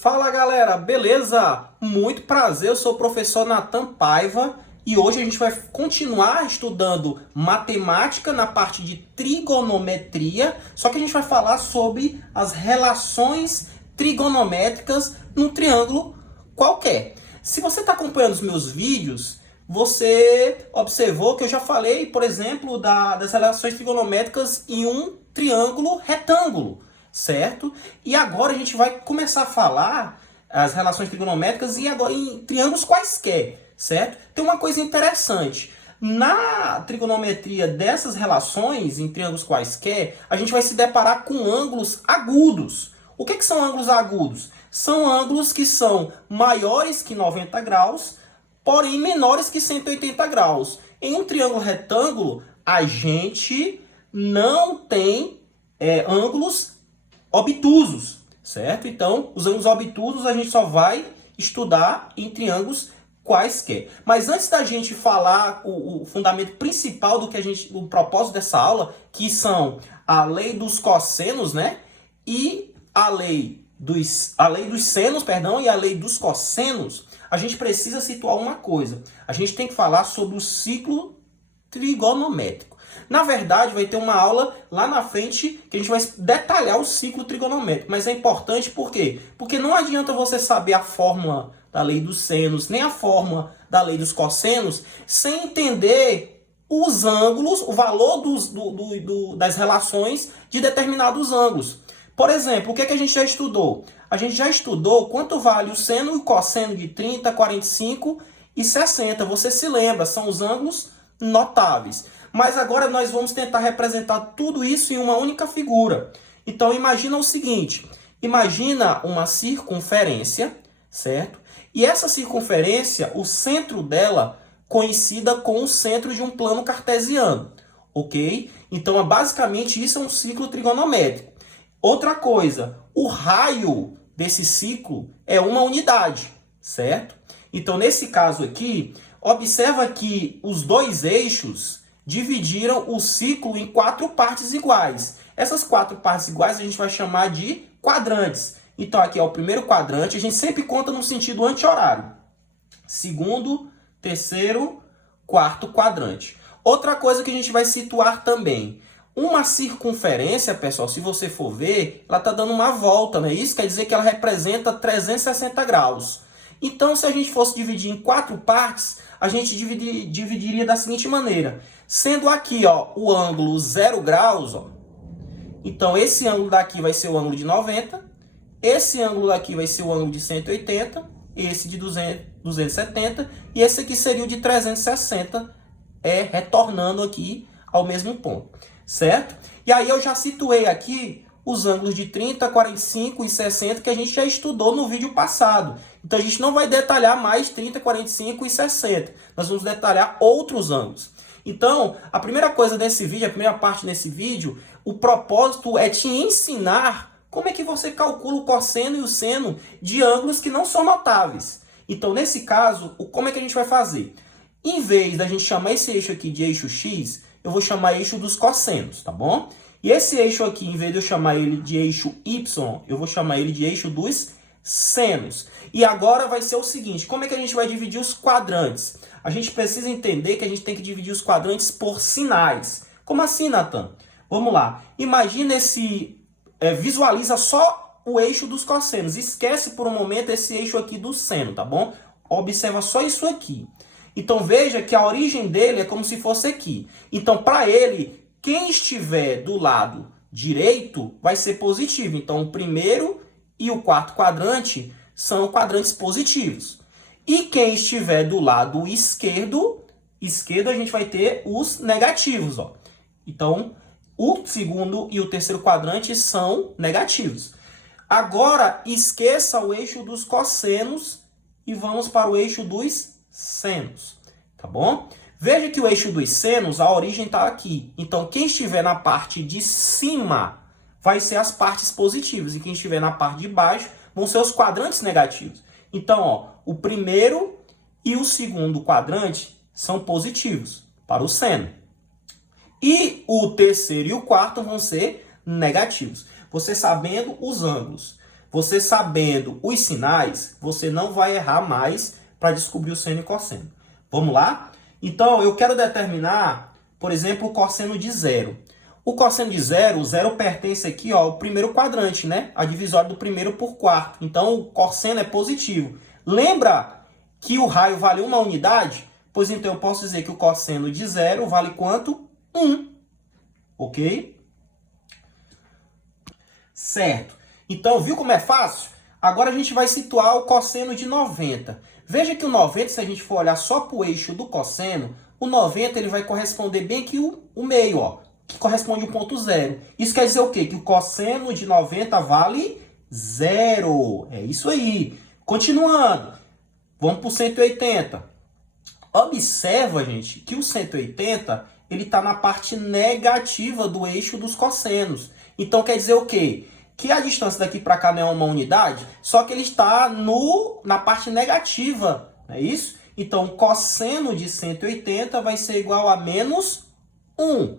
Fala galera, beleza? Muito prazer, eu sou o professor Nathan Paiva e hoje a gente vai continuar estudando matemática na parte de trigonometria, só que a gente vai falar sobre as relações trigonométricas num triângulo qualquer. Se você está acompanhando os meus vídeos, você observou que eu já falei, por exemplo, das relações trigonométricas em um triângulo retângulo, certo? E agora a gente vai começar a falar as relações trigonométricas e agora em triângulos quaisquer, certo? Tem uma coisa interessante. Na trigonometria dessas relações em triângulos quaisquer, a gente vai se deparar com ângulos agudos. O que são ângulos agudos? São ângulos que são maiores que 90 graus, porém menores que 180 graus. Em um triângulo retângulo, a gente não tem ângulos obtusos, certo? Então, os ângulos obtusos a gente só vai estudar em triângulos quaisquer. Mas antes da gente falar o fundamento principal do propósito dessa aula, que são a lei dos cossenos, né? E a lei dos senos, perdão, e a lei dos cossenos, a gente precisa situar uma coisa. A gente tem que falar sobre o ciclo trigonométrico. Na verdade, vai ter uma aula lá na frente que a gente vai detalhar o ciclo trigonométrico. Mas é importante por quê? Porque não adianta você saber a fórmula da lei dos senos, nem a fórmula da lei dos cossenos, sem entender os ângulos, o valor das relações de determinados ângulos. Por exemplo, o que a gente já estudou? A gente já estudou quanto vale o seno e o cosseno de 30, 45 e 60. Você se lembra, são os ângulos notáveis. Mas agora nós vamos tentar representar tudo isso em uma única figura. Então imagina o seguinte, imagina uma circunferência, certo? E essa circunferência, o centro dela coincida com o centro de um plano cartesiano, ok? Então basicamente isso é um ciclo trigonométrico. Outra coisa, o raio desse ciclo é uma unidade, certo? Então nesse caso aqui, observa que os dois eixos dividiram o ciclo em 4 partes iguais. Essas 4 partes iguais a gente vai chamar de quadrantes. Então aqui é o primeiro quadrante, a gente sempre conta no sentido anti-horário. Segundo, terceiro, quarto quadrante. Outra coisa que a gente vai situar também. Uma circunferência, pessoal, se você for ver, ela está dando uma volta, não é isso? Quer dizer que ela representa 360 graus. Então, se a gente fosse dividir em 4 partes, a gente dividiria da seguinte maneira. Sendo aqui, ó, o ângulo 0 graus, ó, então esse ângulo daqui vai ser o ângulo de 90, esse ângulo daqui vai ser o ângulo de 180, esse de 270 e esse aqui seria o de 360, retornando aqui ao mesmo ponto, certo? E aí eu já situei aqui os ângulos de 30, 45 e 60 que a gente já estudou no vídeo passado. Então a gente não vai detalhar mais 30, 45 e 60. Nós vamos detalhar outros ângulos. Então, a primeira coisa desse vídeo, a primeira parte desse vídeo, o propósito é te ensinar como é que você calcula o cosseno e o seno de ângulos que não são notáveis. Então, nesse caso, como é que a gente vai fazer? Em vez da gente chamar esse eixo aqui de eixo X, eu vou chamar eixo dos cossenos, tá bom? E esse eixo aqui, em vez de eu chamar ele de eixo Y, eu vou chamar ele de eixo dos senos. E agora vai ser o seguinte, como é que a gente vai dividir os quadrantes? A gente precisa entender que a gente tem que dividir os quadrantes por sinais. Como assim, Nathan? Vamos lá. Imagina visualiza só o eixo dos cossenos. Esquece por um momento esse eixo aqui do seno, tá bom? Observa só isso aqui. Então veja que a origem dele é como se fosse aqui. Então para ele, quem estiver do lado direito vai ser positivo. Então o primeiro e o quarto quadrante são quadrantes positivos. E quem estiver do lado esquerdo a gente vai ter os negativos, ó. Então o segundo e o terceiro quadrante são negativos. Agora esqueça o eixo dos cossenos e vamos para o eixo dos senos, tá bom? Veja que o eixo dos senos, a origem está aqui. Então, quem estiver na parte de cima vai ser as partes positivas. E quem estiver na parte de baixo vão ser os quadrantes negativos. Então, ó, o primeiro e o segundo quadrante são positivos para o seno. E o terceiro e o quarto vão ser negativos. Você sabendo os ângulos Você sabendo os sinais, você não vai errar mais para descobrir o seno e cosseno. Vamos lá? Então, eu quero determinar, por exemplo, o cosseno de zero. O cosseno de zero, o zero pertence aqui ó, ao primeiro quadrante, né? A divisória do primeiro por quarto. Então, o cosseno é positivo. Lembra que o raio vale uma unidade? Pois então, eu posso dizer que o cosseno de zero vale quanto? 1. Ok? Certo. Então, viu como é fácil? Agora a gente vai situar o cosseno de 90. Veja que o 90, se a gente for olhar só para o eixo do cosseno, o 90 ele vai corresponder bem aqui o meio, ó, que corresponde ao ponto zero. Isso quer dizer o quê? Que o cosseno de 90 vale 0. É isso aí. Continuando. Vamos para o 180. Observa, gente, que o 180 ele está na parte negativa do eixo dos cossenos. Então, quer dizer o quê? Que a distância daqui para cá não é uma unidade, só que ele está na parte negativa, não é isso? Então, o cosseno de 180 vai ser igual a menos 1.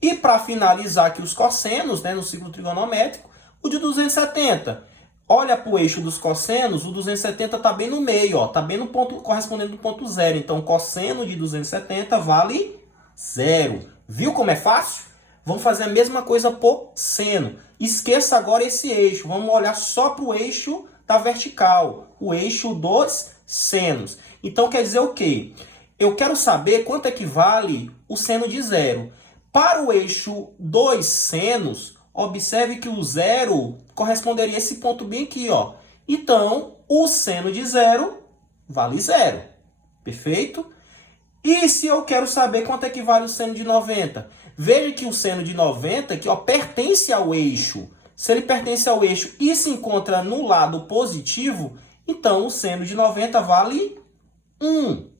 E para finalizar aqui os cossenos, né, no ciclo trigonométrico, o de 270. Olha para o eixo dos cossenos, o 270 está bem no meio, está bem no ponto correspondendo do ponto zero. Então, o cosseno de 270 vale 0. Viu como é fácil? Vamos fazer a mesma coisa por seno. Esqueça agora esse eixo. Vamos olhar só para o eixo da vertical, o eixo dos senos. Então, quer dizer o quê? Eu quero saber quanto é que vale o seno de zero. Para o eixo dos senos, observe que o zero corresponderia a esse ponto bem aqui, ó. Então, o seno de zero vale 0. Perfeito? E se eu quero saber quanto é que vale o seno de 90? Veja que o seno de 90 aqui, ó, pertence ao eixo. Se ele pertence ao eixo e se encontra no lado positivo, então o seno de 90 vale 1.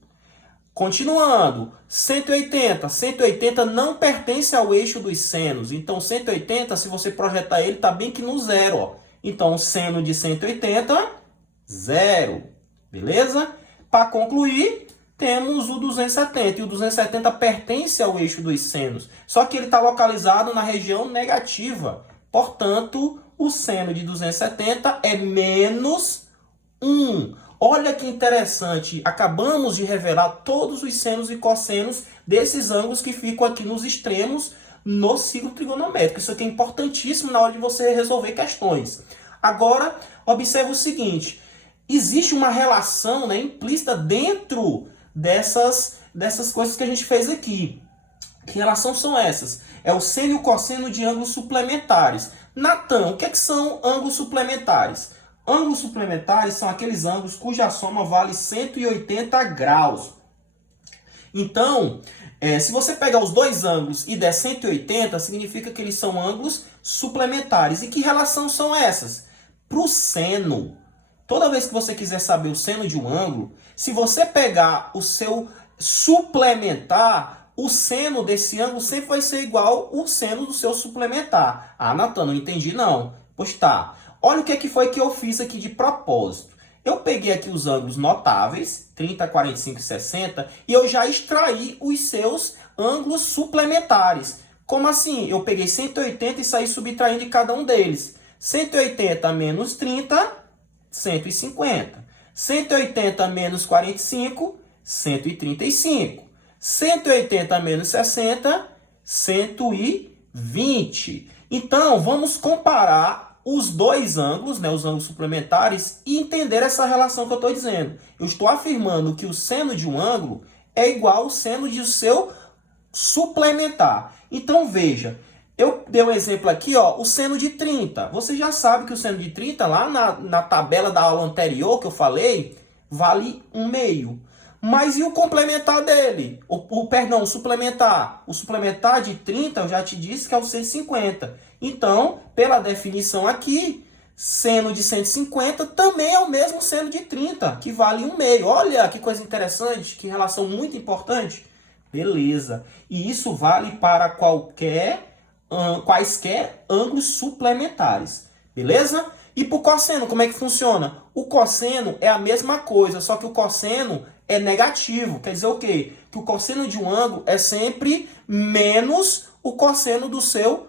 Continuando, 180. 180 não pertence ao eixo dos senos. Então, 180, se você projetar ele, está bem que no zero. Ó. Então, o seno de 180, 0. Beleza? Para concluir, temos o 270. E o 270 pertence ao eixo dos senos. Só que ele está localizado na região negativa. Portanto, o seno de 270 é menos 1. Olha que interessante, acabamos de revelar todos os senos e cossenos desses ângulos que ficam aqui nos extremos no ciclo trigonométrico. Isso aqui é importantíssimo na hora de você resolver questões. Agora, observe o seguinte, existe uma relação, né, implícita dentro dessas coisas que a gente fez aqui. Que relação são essas? É o seno e o cosseno de ângulos suplementares. Natan, o que são ângulos suplementares? Ângulos suplementares são aqueles ângulos cuja soma vale 180 graus. Então, se você pegar os dois ângulos e der 180, significa que eles são ângulos suplementares. E que relação são essas? Para o seno, toda vez que você quiser saber o seno de um ângulo, se você pegar o seu suplementar, o seno desse ângulo sempre vai ser igual ao seno do seu suplementar. Ah, Natan, não entendi não. Pois tá. Olha o que foi que eu fiz aqui de propósito. Eu peguei aqui os ângulos notáveis, 30, 45 e 60, e eu já extraí os seus ângulos suplementares. Como assim? Eu peguei 180 e saí subtraindo de cada um deles. 180 menos 30, 150. 180 menos 45, 135. 180 menos 60, 120. Então, vamos comparar os dois ângulos, né, os ângulos suplementares, e entender essa relação que eu estou dizendo. Eu estou afirmando que o seno de um ângulo é igual ao seno de seu suplementar. Então, veja, eu dei um exemplo aqui, ó, o seno de 30. Você já sabe que o seno de 30, lá na tabela da aula anterior que eu falei, vale 1/2. Mas e o complementar dele? O suplementar. O suplementar de 30, eu já te disse que é o 150. Então, pela definição aqui, seno de 150 também é o mesmo seno de 30, que vale 1/2. Olha que coisa interessante, que relação muito importante. Beleza. E isso vale para quaisquer ângulos suplementares. Beleza? E para o cosseno, como é que funciona? O cosseno é a mesma coisa, só que o cosseno é negativo. Quer dizer o quê? Que o cosseno de um ângulo é sempre menos o cosseno do seu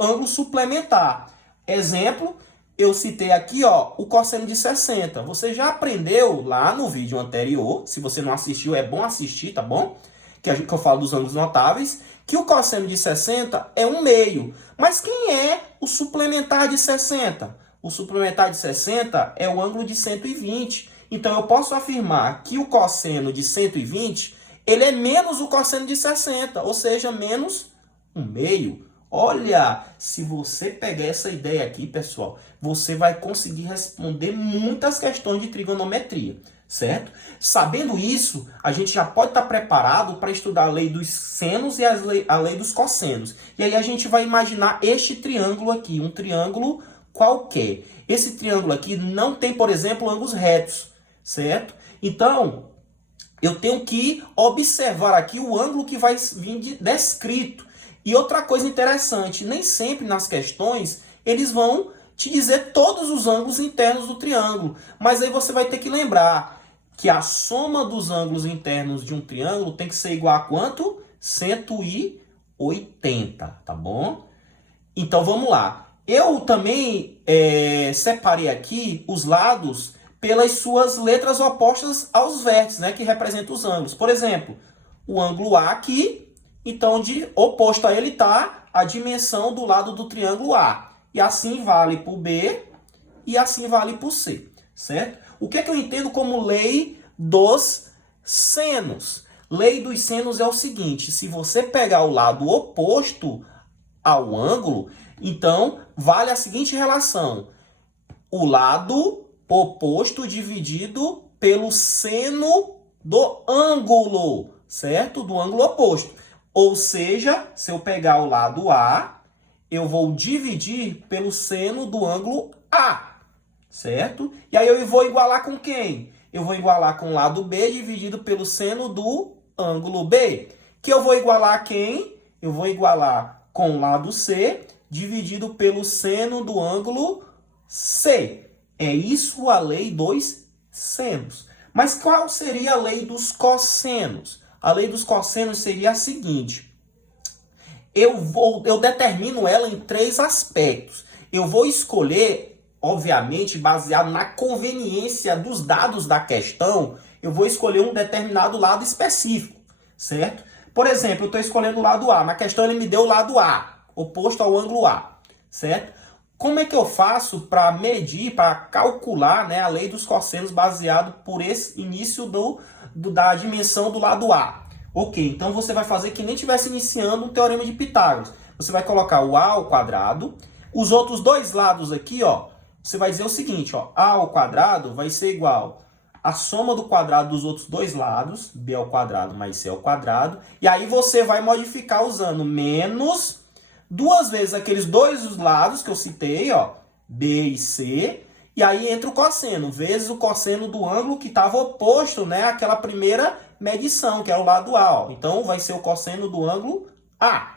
ângulo suplementar. Exemplo, eu citei aqui, ó, o cosseno de 60. Você já aprendeu lá no vídeo anterior, se você não assistiu, é bom assistir, tá bom? Que eu falo dos ângulos notáveis, que o cosseno de 60 é 1/2. Mas quem é o suplementar de 60? O suplementar de 60 é o ângulo de 120. Então, eu posso afirmar que o cosseno de 120, ele é menos o cosseno de 60, ou seja, menos 1/2. Olha, se você pegar essa ideia aqui, pessoal, você vai conseguir responder muitas questões de trigonometria, certo? Sabendo isso, a gente já pode estar preparado para estudar a lei dos senos e a lei dos cossenos. E aí a gente vai imaginar este triângulo aqui, um triângulo qualquer. Esse triângulo aqui não tem, por exemplo, ângulos retos, certo? Então, eu tenho que observar aqui o ângulo que vai vir descrito. E outra coisa interessante, nem sempre nas questões eles vão te dizer todos os ângulos internos do triângulo. Mas aí você vai ter que lembrar que a soma dos ângulos internos de um triângulo tem que ser igual a quanto? 180, tá bom? Então vamos lá. Eu também separei aqui os lados pelas suas letras opostas aos vértices, né, que representam os ângulos. Por exemplo, o ângulo A aqui, então oposto a ele está a dimensão do lado do triângulo A. E assim vale para o B e assim vale para o C, certo? O que é que eu entendo como lei dos senos? Lei dos senos é o seguinte, se você pegar o lado oposto ao ângulo, então vale a seguinte relação: o lado oposto dividido pelo seno do ângulo, certo? Do ângulo oposto. Ou seja, se eu pegar o lado A, eu vou dividir pelo seno do ângulo A, certo? E aí eu vou igualar com quem? Eu vou igualar com o lado B dividido pelo seno do ângulo B. Que eu vou igualar quem? Eu vou igualar com o lado C dividido pelo seno do ângulo C. É isso a lei dos senos. Mas qual seria a lei dos cossenos? A lei dos cossenos seria a seguinte: eu determino ela em 3 aspectos. Eu vou escolher, obviamente, baseado na conveniência dos dados da questão, eu vou escolher um determinado lado específico, certo? Por exemplo, eu estou escolhendo o lado A. Na questão ele me deu o lado A, oposto ao ângulo A, certo? Como é que eu faço para medir, para calcular, né, a lei dos cossenos baseado por esse início da dimensão do lado A? Ok, então você vai fazer que nem estivesse iniciando um teorema de Pitágoras. Você vai colocar o A ao quadrado. Os outros dois lados aqui, ó, você vai dizer o seguinte, ó, A ao quadrado vai ser igual a soma do quadrado dos outros dois lados, B ao quadrado mais C ao quadrado. E aí você vai modificar usando menos 2 vezes aqueles dois lados que eu citei, ó, B e C, e aí entra o cosseno, vezes o cosseno do ângulo que estava oposto, né, àquela primeira medição, que é o lado A, ó. Então, vai ser o cosseno do ângulo A.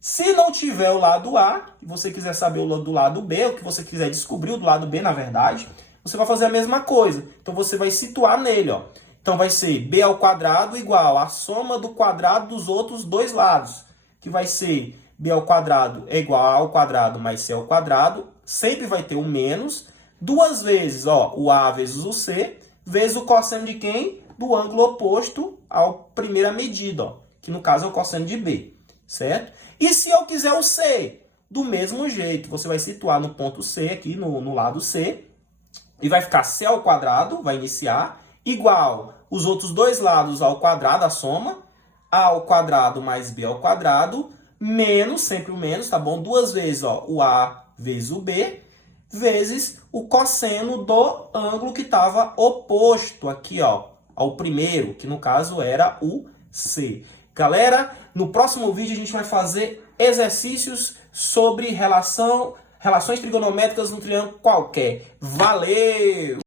Se não tiver o lado A, e você quiser saber o do lado B, o que você quiser descobrir o do lado B, na verdade, você vai fazer a mesma coisa. Então, você vai situar nele, ó. Então, vai ser B ao quadrado igual a soma do quadrado dos outros dois lados, que vai ser B ao quadrado é igual a ao quadrado mais C ao quadrado, sempre vai ter o menos, 2 vezes, ó, o A vezes o C, vezes o cosseno de quem? Do ângulo oposto à primeira medida, ó, que no caso é o cosseno de B, certo? E se eu quiser o C? Do mesmo jeito, você vai situar no ponto C, aqui no lado C, e vai ficar C ao quadrado, vai iniciar, igual os outros dois lados ao quadrado, a soma, A ao quadrado mais B ao quadrado, menos, sempre o menos, tá bom? 2 vezes, ó, o A vezes o B, vezes o cosseno do ângulo que estava oposto aqui, ó, ao primeiro, que no caso era o C. Galera, no próximo vídeo a gente vai fazer exercícios sobre relações trigonométricas num triângulo qualquer. Valeu!